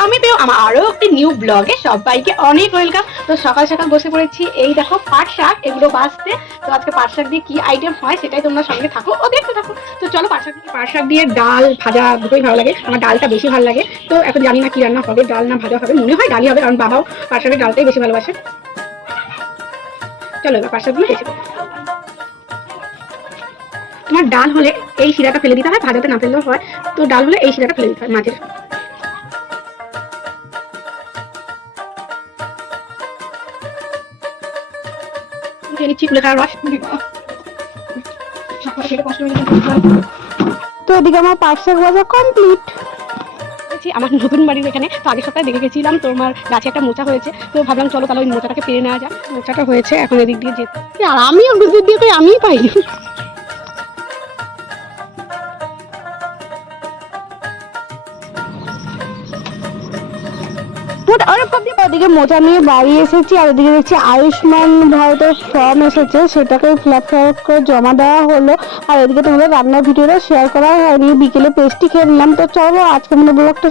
আমি পেও আমার আরো একটি নিউ ব্লগে সবাইকে অনেক ওয়েলকাম। তো সকাল সকাল বসে পড়েছি, এই দেখো পাট শাক এগুলো বাছতে। তো আজকে পাট শাক দিয়ে কি আইটেম হয় সেটাই তোমরা সঙ্গে থাকো ও দেখতে থাকো। তো চলো, পাট শাক দিয়ে ডাল ভাজা দুটোই ভালো লাগে, আমার ডালটা বেশি ভালো লাগে। তো এখন জানি না কি রান্না হবে, ডাল না ভাজা হবে, মনে হয় ডালই হবে কারণ বাবাও পাট শাকের ডালটাই বেশি ভালোবাসে। চলো এবার পাট শাকগুলো বেছে। তোমার ডাল হলে এই শিরাটা ফেলে দিতে হয়, ভাজাতে না ফেললেও হয়। তো ডাল হলে এই শিরাটা ফেলে দিতে হয় মাঝের। তো এদিকে আমার পাট শাক ভাজা কমপ্লিট। আমার নতুন বাড়ির এখানে তো আগের সপ্তাহে দেখে গেছিলাম তোমার গাছে একটা মোচা হয়েছে, তো ভাবলাম চলো তাহলে ওই মোচাটাকে পেরে নেওয়া যাক। মোচাটা হয়েছে, এখন এদিক দিয়ে যেতে আর আমি ওর দিয়ে কই আমিই পাই। ওদিকে মোচা নিয়ে বাড়ি এসেছি, আর ওদিকে দেখছি আয়ুষ্মান ভারতের ফর্ম এসেছে, সেটাকে ফিল আপ করে জমা দেওয়া হলো। আর এদিকে তোমাদের রান্নার ভিডিওটা শেয়ার করা হয়নি, বিকেলে পেস্টি খেয়ে নিলাম। তো চলো আজকে ব্লগটা